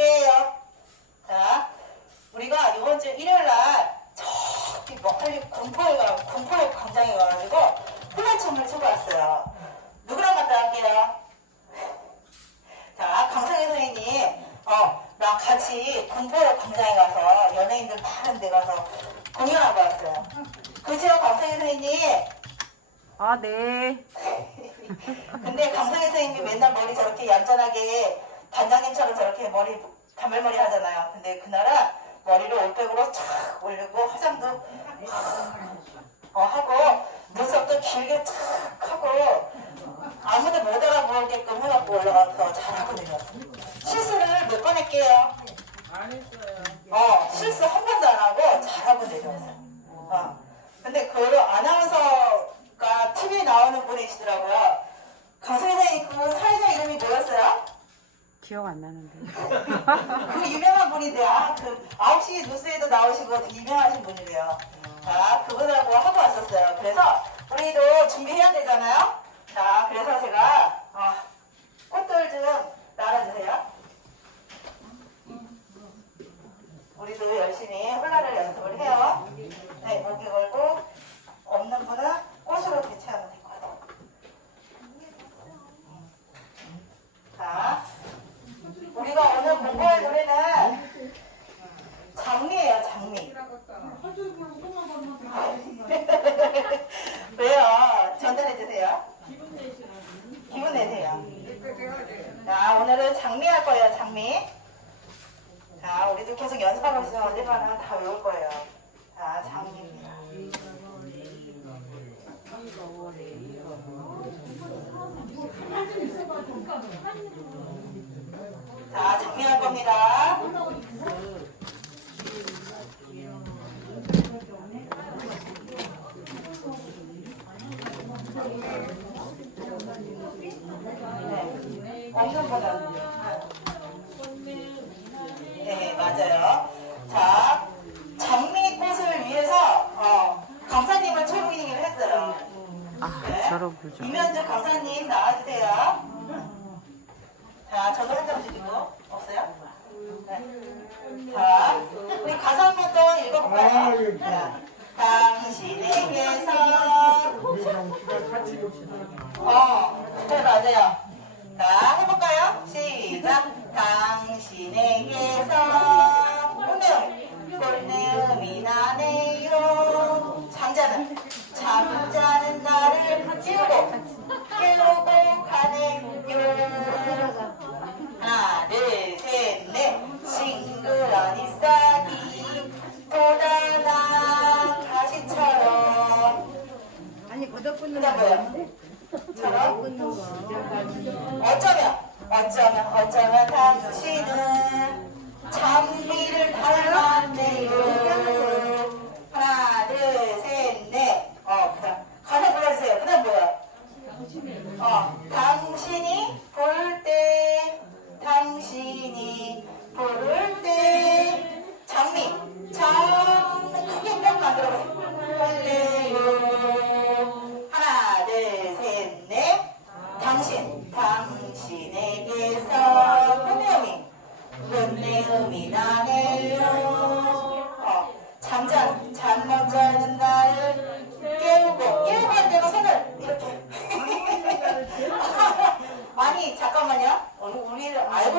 갈게요. 자, 우리가 이번 주 일요일 날 저기 멀리 군포에 가, 군포에 광장에 가가지고 플라춤을 추고 왔어요. 누구랑 갔다 갈게요? 자, 강상희 선생님, 어, 나 같이 군포 광장에 가서 연예인들 많은 데 가서 공연하고 왔어요. 그죠, 강상희 선생님? 아, 네. 근데 강상희 선생님이 맨날 머리 저렇게 얌전하게 단장님처럼 저렇게 머리 단발머리 하잖아요. 근데 그날은 머리를 올백으로 촥 올리고 화장도 어, 하고 눈썹도 길게 촥 하고 아무도 못 알아보게끔 해갖고 올라가서 잘하고 내려왔어요. 실수를 몇 번 할게요. 안 했어요. 어, 실수 한 번도 안 하고 잘하고 내려왔어요. 어. 근데 그 아나운서가 TV에 나오는 분이시더라고요. 강성희 선생님 그 사회자 이름이 뭐였어요? 기억 안 나는데. 그 유명한 분인데, 아, 그 9시 뉴스에도 나오시고 유명하신 분이래요. 자, 그분하고 하고 왔었어요. 그래서 우리도 준비해야 되잖아요? 자, 그래서 제가, 어, 꽃들 좀 나눠주세요. 우리도 열심히 홀라를 연습을 해요. 네, 목이 걸고, 없는 분은 꽃으로 대체하면 될 것 같아요. 자, 우리가 오늘 공부할 노래는 장미예요, 장미. 왜요? 전달해 주세요. 기분 내세요. 자, 오늘은 장미 할 거예요, 장미. 자, 우리도 계속 연습하고 있으면 언젠가는 다 외울 거예요. 자, 장미입니다. 자, 장미 할 겁니다. 네. 네, 맞아요. 자, 장미꽃을 위해서, 어, 강사님을 초빙을 했어요. 아, 네. 저런 부죠. 이면주 강사님 나와주세요. 자, 저도 한 장 드리고, 없어요? 네. 자, 우리 가사 한번더 읽어볼까요? 자, 당신에게서 어, 네, 맞아요. 자, 해볼까요? 시작. 당신에게서 꽃내음, 꽃내음이 나네요. 잠자는, 잠자는 나를 깨우고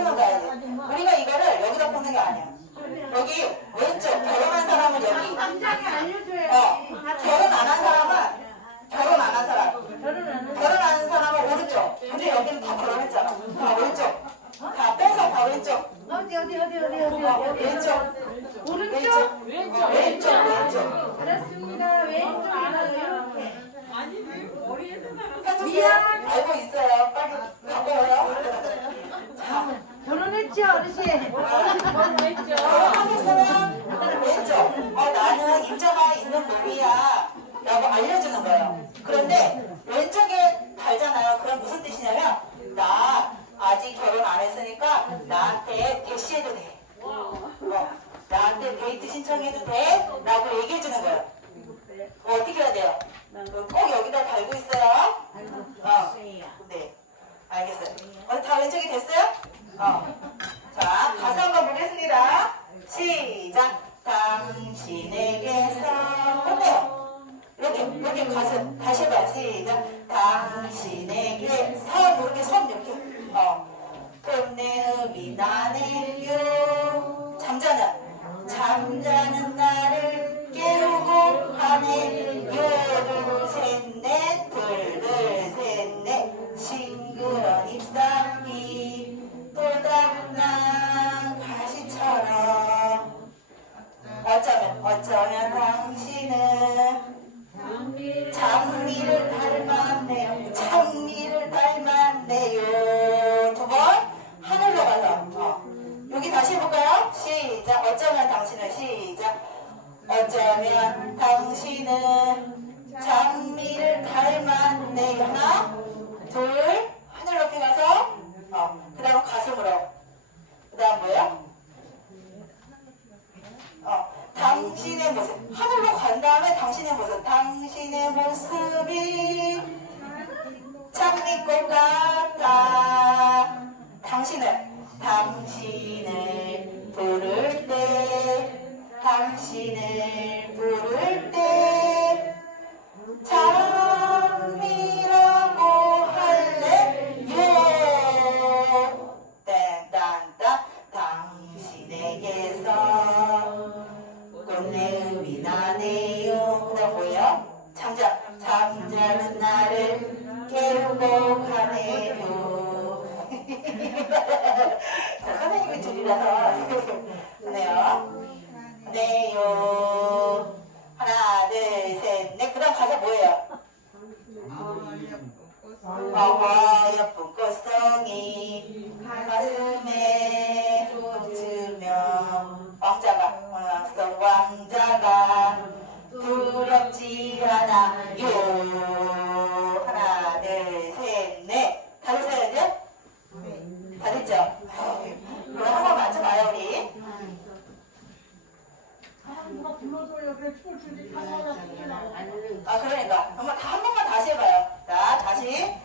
알고는 가야지. 우리가 이거를 여기다 꽂는 게 아니야. 여기 왼쪽, 결혼한 사람은 여기. 당장에 알려줘야 어, 결혼 안 한 사람은, 결혼 안 한 사람. 결혼하는 결혼하는 사람은 오른쪽. 근데 여기는 다 결혼했잖아. 다 왼쪽. 다 빼서 다 왼쪽. 어디 어디 어디 어디 어디 어, 어디 왼쪽. 오른쪽 왼쪽. 왼쪽. 왼쪽. 알았습니다 왼쪽이나 이렇게. 머리에 사람. 해주세요. 알고 있어요. 빨리 와요. 자, 결혼했죠 어르신 왼쪽. 결혼하겠으면 왼쪽. 어, 나는 임자가 있는 몸이야. 라고 알려주는 거예요. 그런데 왼쪽에 달잖아요. 그럼 무슨 뜻이냐면, 나 아직 결혼 안 했으니까 나한테 대시해도 돼. 어, 나한테 데이트 신청해도 돼? 라고 얘기해 주는 거예요. 어, 어떻게 해야 돼요? 꼭 여기다 달고 있어요. 어, 네. 알겠어요. 어, 다 왼쪽이 됐어요? 어. 자, 가사 한번 시작. 당신에게서 끝내요. 이렇게 이렇게 가슴 다시 해봐 시작. 당신에게 선 이렇게 선 이렇게 어. 꽃내음이 나네요. 잠자는 잠자는 나를 깨우고 가네요. 다시 해볼까요? 시작. 어쩌면 당신은 시작. 어쩌면 당신은 장미를 닮았네요. 하나, 둘, 하늘 높이 가서 어. 그 다음 가슴으로. 그 다음 뭐예요? 어, 당신의 모습. 하늘로 간 다음에 당신의 모습. 당신의 모습이 장미꽃 같다. 당신을, 당신을 부를 때, 당신을 부를 때, 장미라고 할래요. 딴딴딴 당신에게서 꽃내음이 나네요. 그 다음 뭐예요? 잠자, 잠자는 나를 깨우고 가네요. 자, 선생님이 줄이라서 그네요. 네요. 하나, 둘, 셋, 넷. 그 다음 가사 뭐예요? 어, 예쁜 꽃송이 아 그러니까 한번 다- 한 번만 다시 해봐요. 자 다시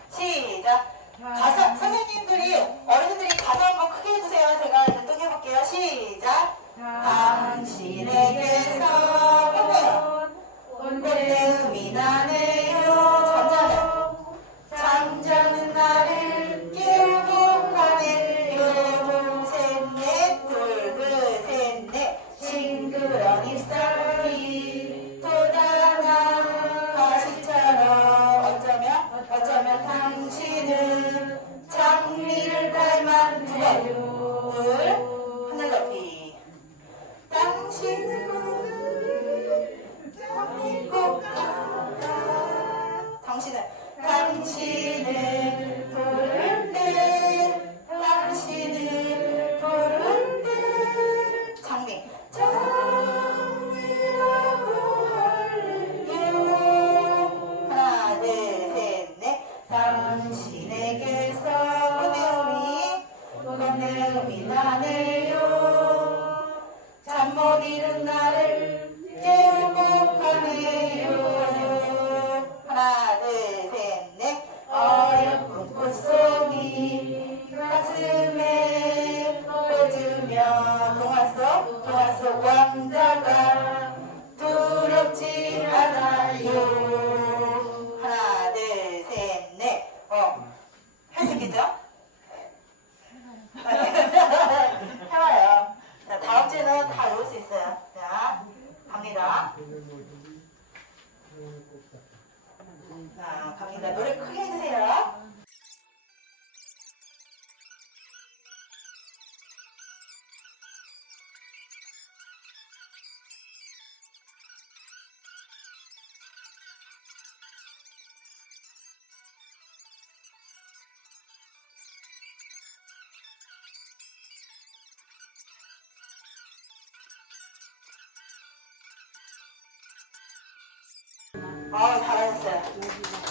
자, 갑니다. 노래 크게 어, 잘하셨어요.